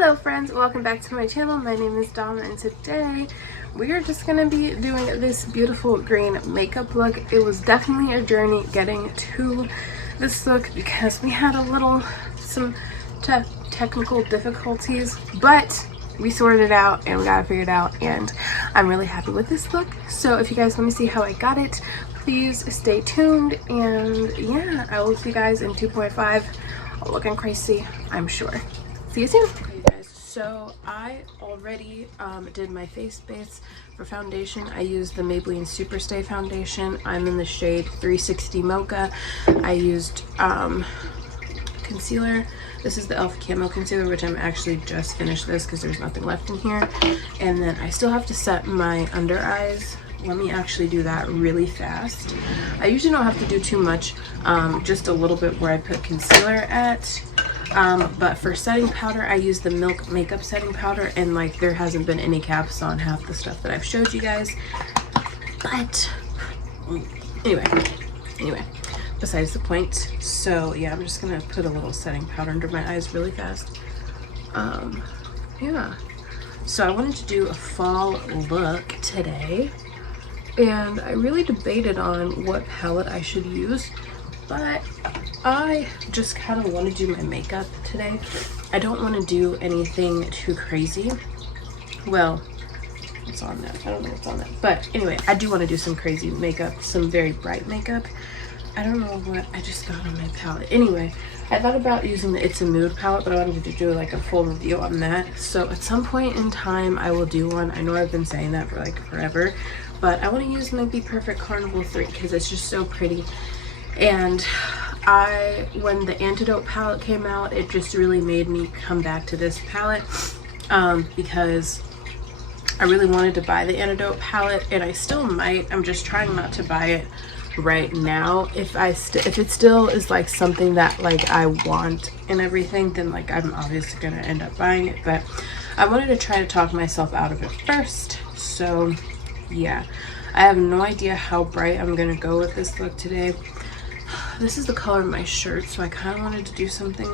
Hello friends, welcome back to my channel. My name is Donna and today we are just going to be doing this beautiful green makeup look. It was definitely a journey getting to this look because we had some technical difficulties, but we sorted it out and we got it figured out and I'm really happy with this look. So if you guys want to see how I got it, please stay tuned, and yeah, I will see you guys in 2.5 looking crazy, I'm sure. See you soon. Okay, you guys, so I already did my face base for foundation. I used the Maybelline Superstay foundation. I'm in the shade 360 Mocha. I used concealer. This is the e.l.f. Camo Concealer, which I'm actually just finished this because there's nothing left in here. And then I still have to set my under eyes. Let me actually do that really fast. I usually don't have to do too much, just a little bit where I put concealer at. But for setting powder, I use the Milk Makeup Setting Powder, and like there hasn't been any caps on half the stuff that I've showed you guys. But anyway, besides the point. So yeah, I'm just gonna put a little setting powder under my eyes really fast. Yeah. So I wanted to do a fall look today, and I really debated on what palette I should use, but I just kind of want to do my makeup today. I don't want to do anything too crazy. Well, what's on that? I don't know what's on that. But anyway, I do want to do some crazy makeup, some very bright makeup. I don't know what I just got on my palette. Anyway, I thought about using the It's a Mood palette, but I wanted to do like a full review on that. So at some point in time, I will do one. I know I've been saying that for like forever, but I want to use my Bperfect Carnival 3 because it's just so pretty. And when the Antidote palette came out, it just really made me come back to this palette, because I really wanted to buy the Antidote palette, and I still might. I'm just trying not to buy it right now. If it still is like something that like I want and everything, then like I'm obviously gonna end up buying it, but I wanted to try to talk myself out of it first. So yeah, I have no idea how bright I'm gonna go with this look today. This is the color of my shirt, so I kind of wanted to do something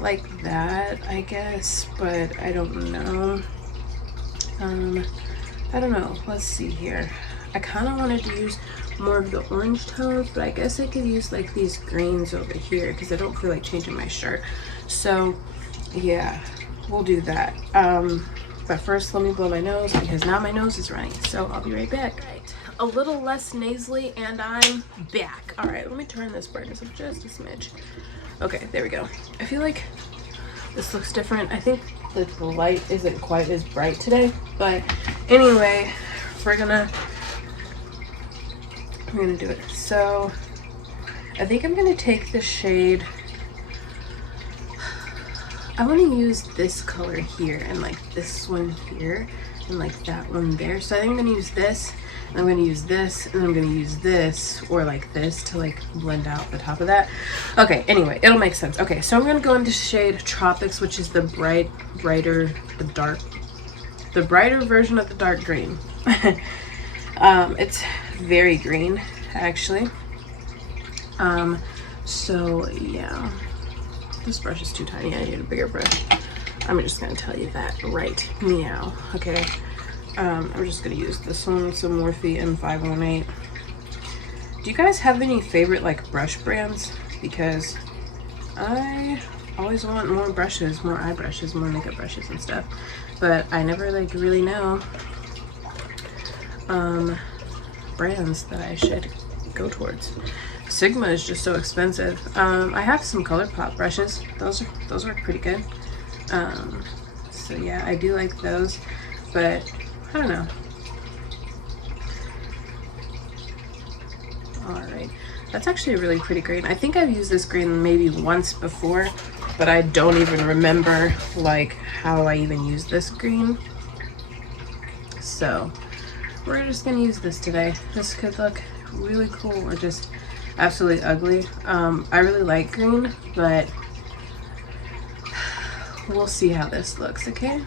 like that, I guess, but I don't know. I don't know. Let's see here. I kind of wanted to use more of the orange tones, but I guess I could use like these greens over here because I don't feel like changing my shirt. So yeah, we'll do that. But first, let me blow my nose because now my nose is running, so I'll be right back. Right. A little less nasally and I'm back. All right, let me turn this brightness up just a smidge. Okay, there we go. I feel like this looks different. I think the light isn't quite as bright today, but anyway, we're gonna do it. So I think I'm gonna take the shade. I want to use this color here and like this one here and like that one there. So I think I'm gonna use this, and I'm gonna use this, and I'm gonna use this or like this to like blend out the top of that. Okay, anyway, it'll make sense. Okay, so I'm gonna go into shade Tropics, which is the brighter version of the dark green. It's very green actually. So yeah, this brush is too tiny. I need a bigger brush. I'm just gonna tell you that right meow. Okay, I'm just gonna use this one. It's a Morphe M518. Do you guys have any favorite like brush brands? Because I always want more brushes, more eye brushes, more makeup brushes and stuff, but I never like really know brands that I should go towards. Sigma is just so expensive. I have some ColourPop brushes. Those work pretty good. So yeah, I do like those, but I don't know. All right, that's actually a really pretty green. I think I've used this green maybe once before, but I don't even remember like how I even used this green. So we're just gonna use this today. This could look really cool or just absolutely ugly. I really like green, but we'll see how this looks, okay?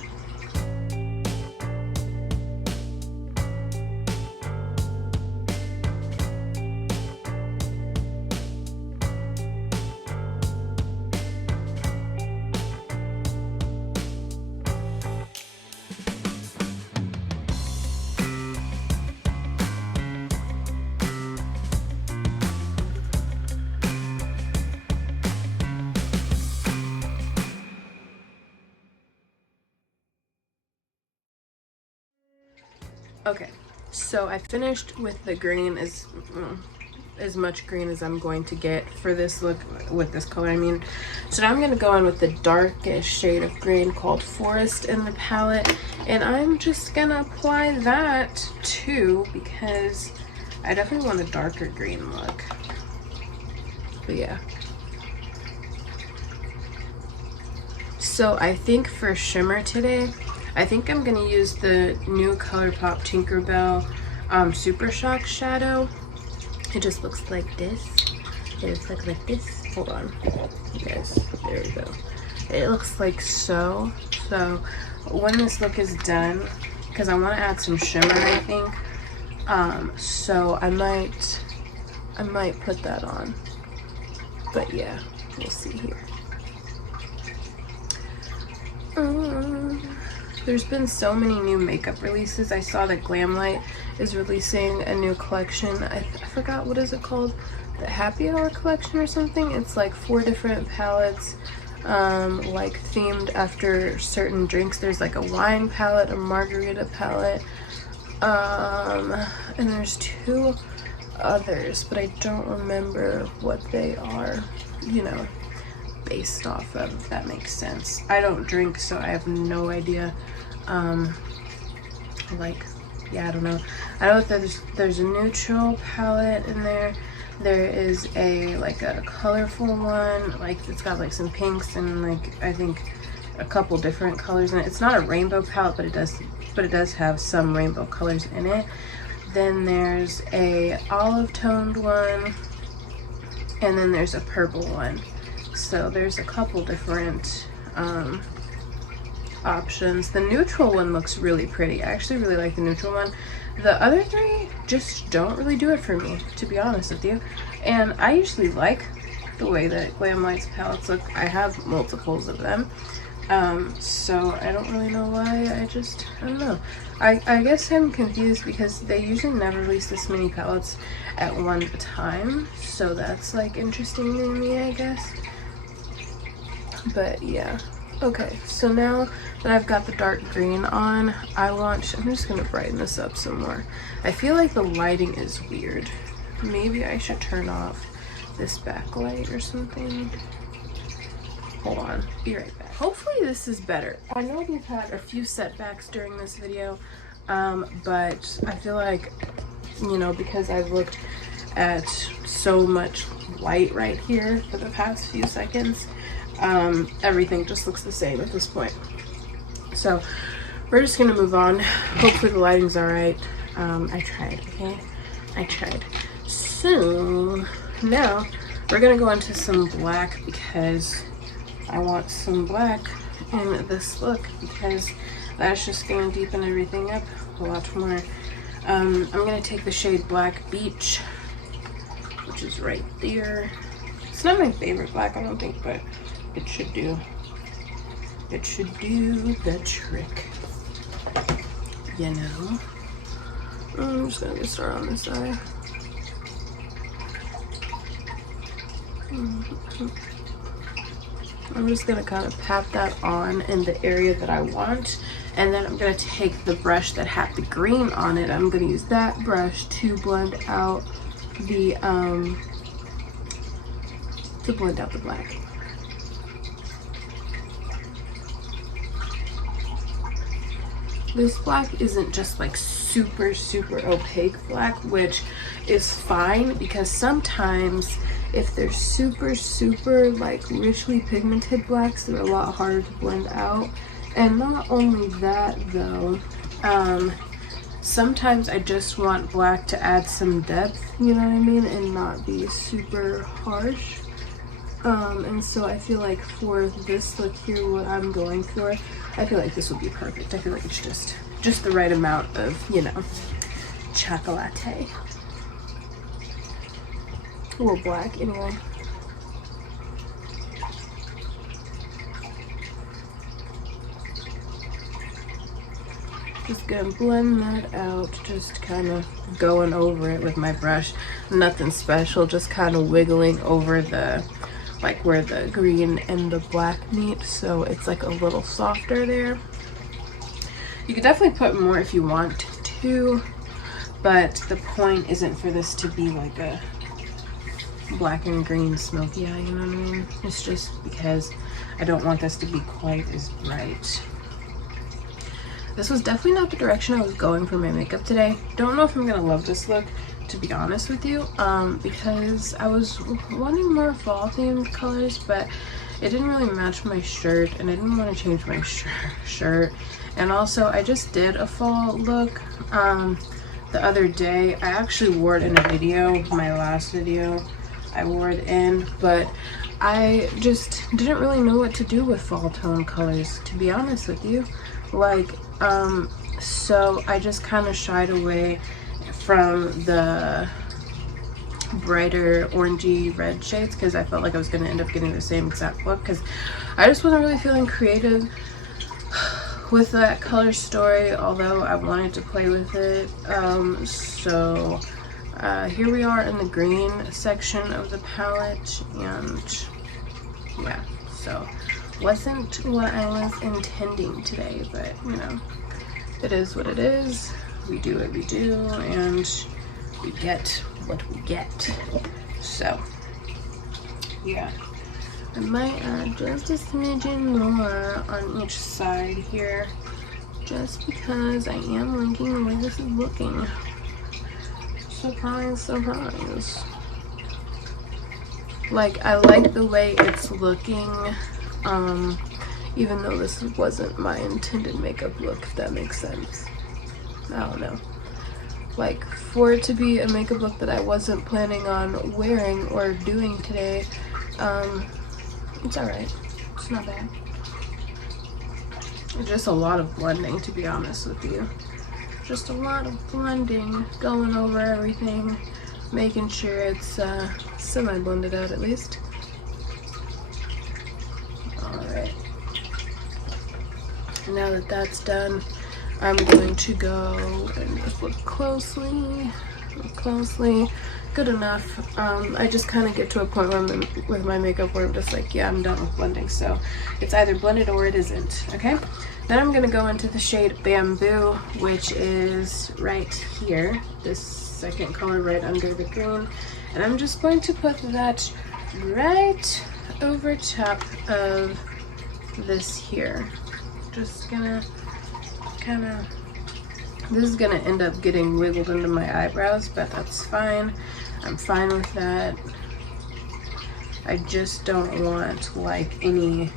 Okay, so I finished with the green, as much green as I'm going to get for this look with this color, I mean. So now I'm going to go in with the darkest shade of green called Forest in the palette, and I'm just going to apply that too because I definitely want a darker green look. But yeah. So I think for shimmer today, I think I'm going to use the new ColourPop Tinkerbell Super Shock shadow. It just looks like this. It just looks like this. Hold on, you guys. There we go. It looks like so. So when this look is done, because I want to add some shimmer, I think. So I might put that on. But yeah, we'll see here. There's been so many new makeup releases. I saw that Glamlight is releasing a new collection. I forgot, what is it called? The Happy Hour collection or something? It's like 4 different palettes, like themed after certain drinks. There's like a wine palette, a margarita palette, and there's 2 others, but I don't remember what they are, you know, based off of, if that makes sense. I don't drink, so I have no idea. Like, yeah, I don't know. I know that there's a neutral palette in there. There is a like a colorful one, like it's got like some pinks and like I think a couple different colors in it. It's not a rainbow palette, but it does have some rainbow colors in it. Then there's a olive toned one, and then there's a purple one. So there's a couple different options. The neutral one looks really pretty. I actually really like the neutral one. The other 3 just don't really do it for me, to be honest with you. And I usually like the way that Glamlight's palettes look. I have multiples of them. So I don't really know why. I don't know. I guess I'm confused because they usually never release this many palettes at one time. So that's like interesting to me, I guess. But yeah. Okay, so now that I've got the dark green on, I'm just gonna brighten this up some more. I feel like the lighting is weird. Maybe I should turn off this backlight or something. Hold on, be right back. Hopefully this is better. I know we've had a few setbacks during this video, but I feel like, you know, because I've looked at so much light right here for the past few seconds, everything just looks the same at this point. So we're just gonna move on. Hopefully the lighting's all right. I tried, okay? I tried. So now we're gonna go into some black because I want some black in this look because that's just gonna deepen everything up a lot more. I'm gonna take the shade Black Beach, which is right there. It's not my favorite black, I don't think, but it should do. It should do the trick, you know. I'm just gonna get started on this eye. I'm just gonna kind of pat that on in the area that I want, and then I'm gonna take the brush that had the green on it. I'm gonna use that brush to blend out the black. This black isn't just like super opaque black, which is fine because sometimes if they're super like richly pigmented blacks, they're a lot harder to blend out. And not only that though, sometimes I just want black to add some depth, you know what I mean, and not be super harsh. And so I feel like for this look here, what I'm going for, I feel like this would be perfect. I feel like it's just the right amount of, you know, chocolate. Or black, anyway. Just gonna blend that out, just kind of going over it with my brush. Nothing special, just kind of wiggling over the, like where the green and the black meet, so it's like a little softer there. You could definitely put more if you want too, but the point isn't for this to be like a black and green smoky eye, you know what I mean? It's just because I don't want this to be quite as bright. This was definitely not the direction I was going for my makeup today. Don't know if I'm gonna love this look, to be honest with you, because I was wanting more fall themed colors, but it didn't really match my shirt, and I didn't want to change my shirt. And also, I just did a fall look the other day. I actually wore it in a video, my last video. I wore it in, but I just didn't really know what to do with fall tone colors, to be honest with you. Like, so I just kind of shied away from the brighter orangey red shades because I felt like I was going to end up getting the same exact look, because I just wasn't really feeling creative with that color story, although I wanted to play with it. So here we are in the green section of the palette, and yeah, so wasn't what I was intending today, but you know, it is what it is. We do what we do, and we get what we get. So yeah, I might add just a smidgen more on each side here, just because I am liking the way this is looking. Surprise, surprise. Like, I like the way it's looking, even though this wasn't my intended makeup look, if that makes sense. I don't know. Like, for it to be a makeup look that I wasn't planning on wearing or doing today, it's alright. It's not bad. Just a lot of blending, to be honest with you. Just a lot of blending, going over everything, making sure it's semi-blended out at least. Alright. Now that that's done, I'm going to go and just look closely. Good enough. I just kind of get to a point where I'm with my makeup where I'm just like, yeah, I'm done with blending. So it's either blended or it isn't, okay? Then I'm gonna go into the shade Bamboo, which is right here, this second color right under the green. And I'm just going to put that right over top of this here. Just gonna kind of, this is gonna end up getting wiggled into my eyebrows, but that's fine. I'm fine with that. I just don't want like any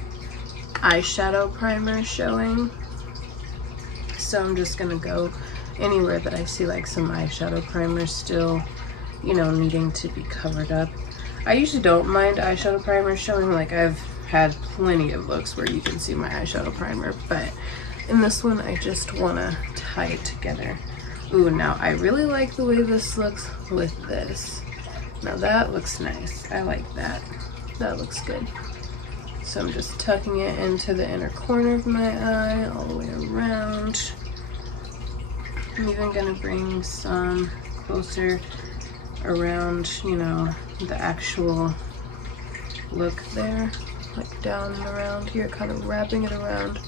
eyeshadow primer showing, so I'm just gonna go anywhere that I see like some eyeshadow primer still, you know, needing to be covered up. I usually don't mind eyeshadow primer showing. Like, I've had plenty of looks where you can see my eyeshadow primer, but in this one I just want to tie it together. Ooh, now I really like the way this looks with this. Now that looks nice. I like that. That looks good. So I'm just tucking it into the inner corner of my eye all the way around. I'm even gonna bring some closer around, you know, the actual look there, like down and around here, kind of wrapping it around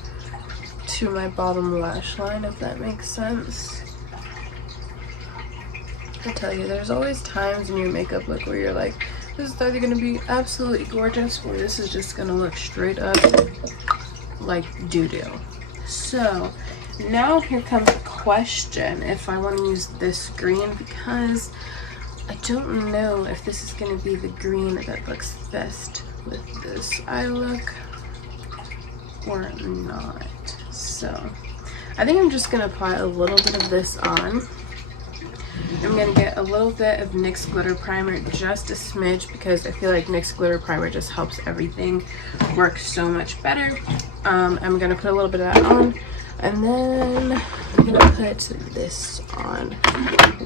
to my bottom lash line, if that makes sense. I tell you, there's always times in your makeup look where you're like, this is either going to be absolutely gorgeous or this is just going to look straight up like doo-doo. So now here comes the question if I want to use this green, because I don't know if this is going to be the green that looks best with this eye look or not. So I think I'm just going to apply a little bit of this on. I'm going to get a little bit of NYX Glitter Primer, just a smidge, because I feel like NYX Glitter Primer just helps everything work so much better. I'm going to put a little bit of that on, and then I'm going to put this on.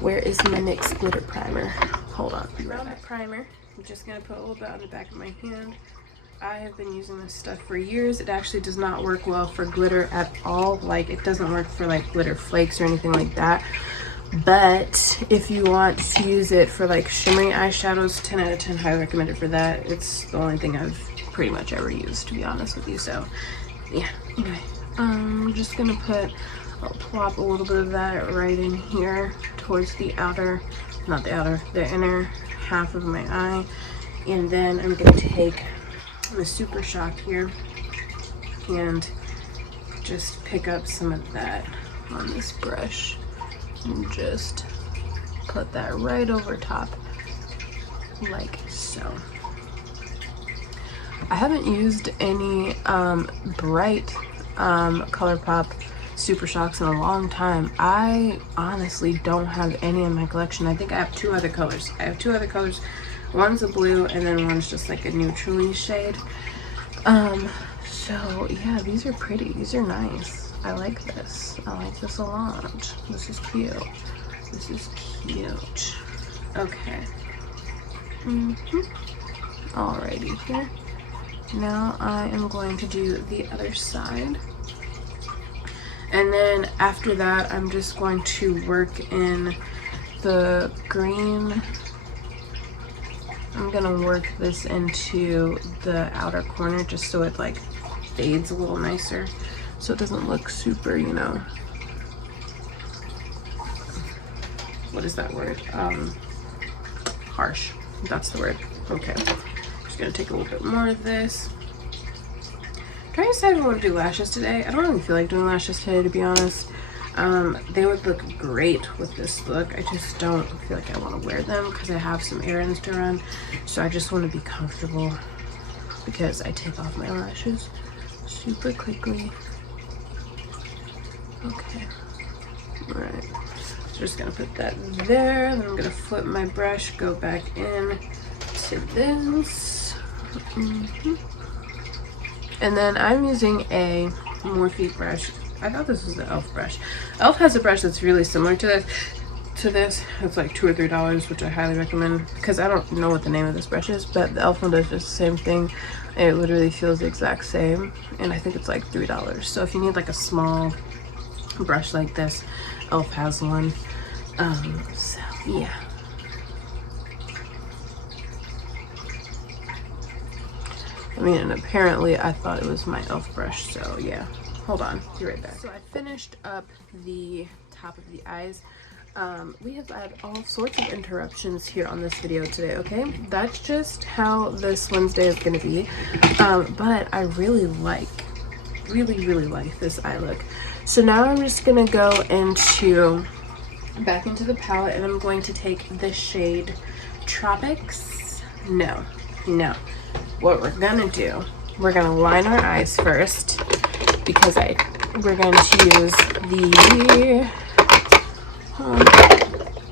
Where is my NYX Glitter Primer? Hold on. Around my primer, I'm just going to put a little bit on the back of my hand. I have been using this stuff for years. It actually does not work well for glitter at all. Like, it doesn't work for like glitter flakes or anything like that. But if you want to use it for like shimmery eyeshadows, 10 out of 10, highly recommend it for that. It's the only thing I've pretty much ever used, to be honest with you. So yeah, anyway, I'm just gonna put I'll plop a little bit of that right in here towards the outer, not the outer, the inner half of my eye. And then I'm going to take the Super Shock here and just pick up some of that on this brush and just put that right over top like so. I haven't used any bright ColourPop Super Shocks in a long time. I honestly don't have any in my collection. I think I have two other colors. One's a blue and then one's just like a neutrally shade. So yeah, these are pretty. These are nice. I like this. I like this a lot. This is cute. This is cute. Okay. Alrighty here. Now I am going to do the other side. And then after that, I'm just going to work in the green. I'm gonna work this into the outer corner just so it like fades a little nicer, so it doesn't look super, you know, what is that word? Harsh. That's the word. Okay. Just gonna take a little bit more of this. Trying to decide if I want to do lashes today. I don't really feel like doing lashes today, to be honest. They would look great with this look. I just don't feel like I want to wear them because I have some errands to run. So I just want to be comfortable because I take off my lashes super quickly. Okay. Alright. So just gonna put that there. Then I'm gonna flip my brush, go back in to this. And then I'm using a Morphe brush. I thought this was the e.l.f. brush. e.l.f. has a brush that's really similar to this. It's like $2 or $3, which I highly recommend because I don't know what the name of this brush is, but the e.l.f. one does just the same thing. It literally feels the exact same, and I think it's like $3. So if you need like a small brush like this, e.l.f. has one. So yeah. I mean, and apparently I thought it was my e.l.f. brush, so yeah. Hold on, be right back. So I finished up the top of the eyes. We have had all sorts of interruptions here on this video today, okay? That's just how this Wednesday is gonna be. But I really like this eye look. So now I'm just gonna go back into the palette, and I'm going to take the shade Tropics. No. What we're gonna do, we're gonna line our eyes first because we're going to use the,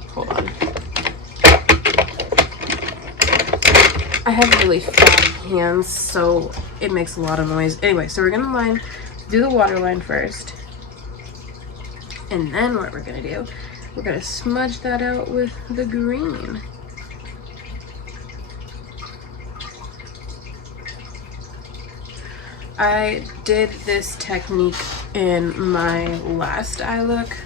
hold on. I have really fat hands, so it makes a lot of noise. Anyway, so we're gonna do the waterline first. And then what we're gonna do, we're gonna smudge that out with the green. I did this technique in my last eye look.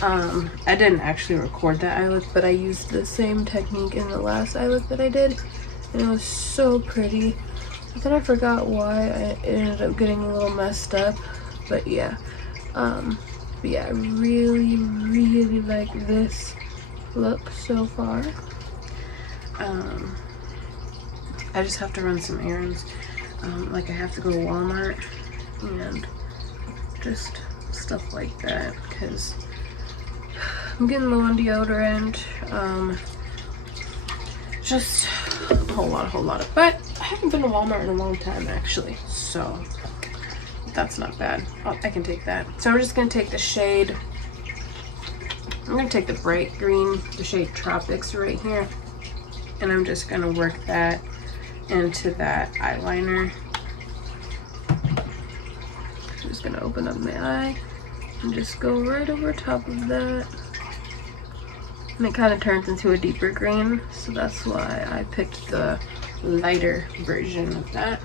I didn't actually record that eye look, but I used the same technique in the last eye look that I did, and it was so pretty. But then I forgot why I ended up getting a little messed up, but yeah. But yeah, I really like this look so far. I just have to run some errands. Like I have to go to Walmart and just stuff like that because I'm getting low on deodorant. Just a whole lot of, but I haven't been to Walmart in a long time actually, so that's not bad. Oh, I can take that. So I'm just gonna take the shade, I'm gonna take the bright green, the shade Tropics right here, and I'm just gonna work that into that eyeliner. I'm just gonna open up my eye and just go right over top of that. And it kind of turns into a deeper green, so that's why I picked the lighter version of that.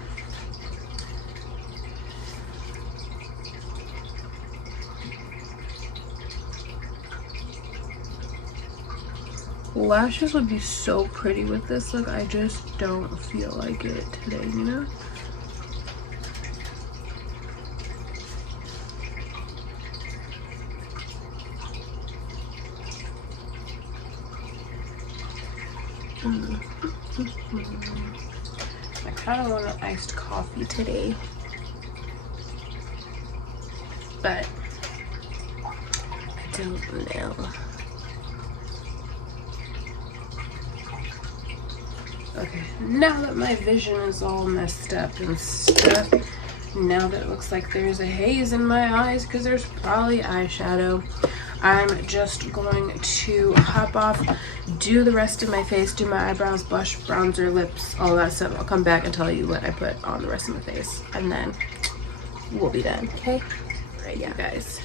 Lashes would be so pretty with this look. I just don't feel like it today, you know? I kind of want an iced coffee today, but I don't know. Okay, now that my vision is all messed up and stuff, now that it looks like there's a haze in my eyes because there's probably eyeshadow, I'm just going to hop off, do the rest of my face, do my eyebrows, blush, bronzer, lips, all that stuff. I'll come back and tell you what I put on the rest of my face, and then we'll be done, okay? Right, yeah, guys.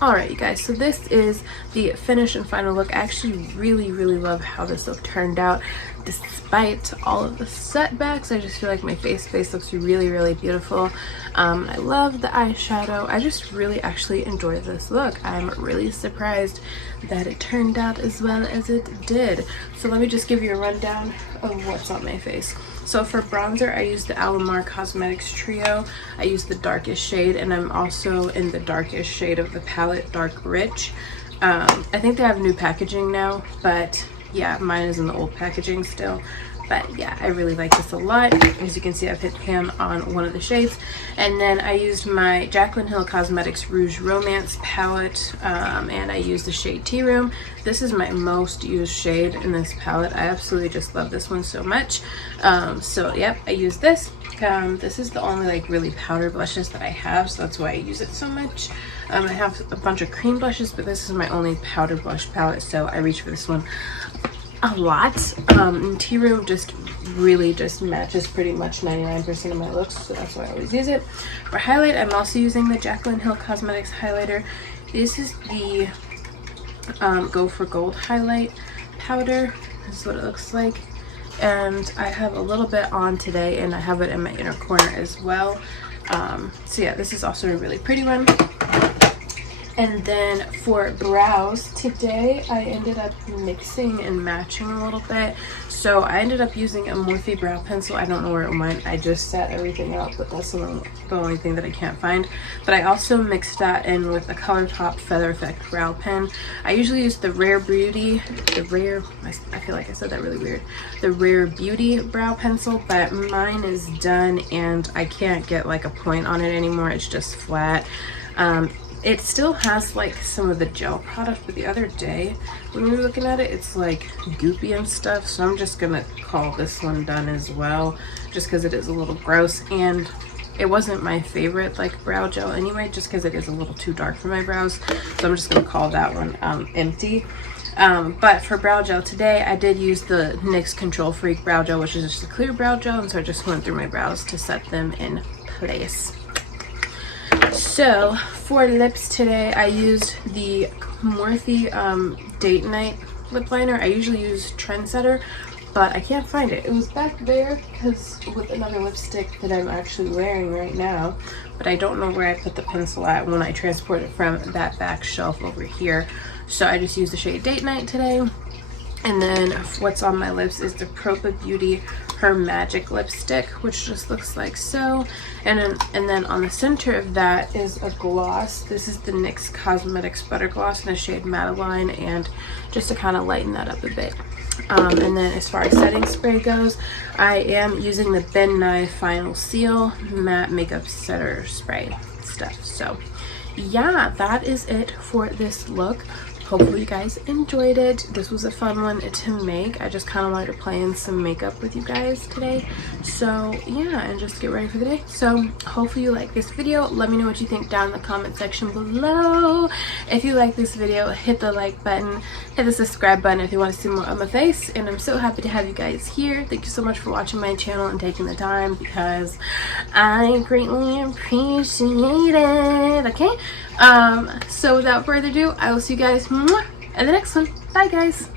Alright, you guys, so this is the finish and final look. I actually really love how this look turned out. Despite all of the setbacks, I just feel like my face looks really beautiful. I love the eyeshadow. I just really actually enjoy this look. I'm really surprised that it turned out as well as it did. So let me just give you a rundown of what's on my face. So for bronzer, I use the Alamar Cosmetics Trio. I use the darkest shade, and I'm also in the darkest shade of the palette, Dark Rich. I think they have new packaging now, but yeah, mine is in the old packaging still. But yeah, I really like this a lot. As you can see, I've hit pan on one of the shades. And then I used my Jaclyn Hill Cosmetics Rouge Romance palette, and I used the shade Tea Room. This is my most used shade in this palette. I absolutely just love this one so much. So yep, I use this. This is the only like really powder blushes that I have, so that's why I use it so much. I have a bunch of cream blushes, but this is my only powder blush palette, so I reach for this one a lot. And Tea Room just really just matches pretty much 99% of my looks, so that's why I always use it. For highlight, I'm also using the Jaclyn Hill Cosmetics highlighter. This is the Go for Gold highlight powder. This is what it looks like, and I have a little bit on today, and I have it in my inner corner as well. So yeah, this is also a really pretty one. And then for brows, today I ended up mixing and matching a little bit. So I ended up using a Morphe brow pencil. I don't know where it went. I just set everything out, but that's the only thing that I can't find. But I also mixed that in with a ColourPop Bperfect brow pen. I usually use the Rare Beauty, I feel like I said that really weird, the Rare Beauty brow pencil, but mine is done and I can't get like a point on it anymore. It's just flat. It still has like some of the gel product, but the other day when we were looking at it, it's like goopy and stuff. So I'm just gonna call this one done as well, just because it is a little gross, and it wasn't my favorite like brow gel anyway, just because it is a little too dark for my brows. So I'm just gonna call that one empty. But for brow gel today, I did use the NYX Control Freak brow gel, which is just a clear brow gel, and so I just went through my brows to set them in place. So for lips today, I used the Morphe Date Night lip liner. I usually use Trendsetter, but I can't find it. It was back there because with another lipstick that I'm actually wearing right now, but I don't know where I put the pencil at when I transport it from that back shelf over here. So I just used the shade Date Night today. And then what's on my lips is the Propa Beauty Her Magic lipstick, which just looks like so. And then on the center of that is a gloss. This is the NYX Cosmetics Butter Gloss in the shade Madeline, and just to kind of lighten that up a bit. And then as far as setting spray goes, I am using the Ben Nye Final Seal Matte Makeup Setter Spray stuff. So yeah, that is it for this look. Hopefully you guys enjoyed it. This was a fun one to make. I just kind of wanted to play in some makeup with you guys today. So yeah, and just get ready for the day. So hopefully you like this video. Let me know what you think down in the comment section below. If you like this video, hit the like button, hit the subscribe button if you want to see more of my face. And I'm so happy to have you guys here. Thank you so much for watching my channel and taking the time, because I greatly appreciate it. Okay, so without further ado, I will see you guys in the next one. Bye guys.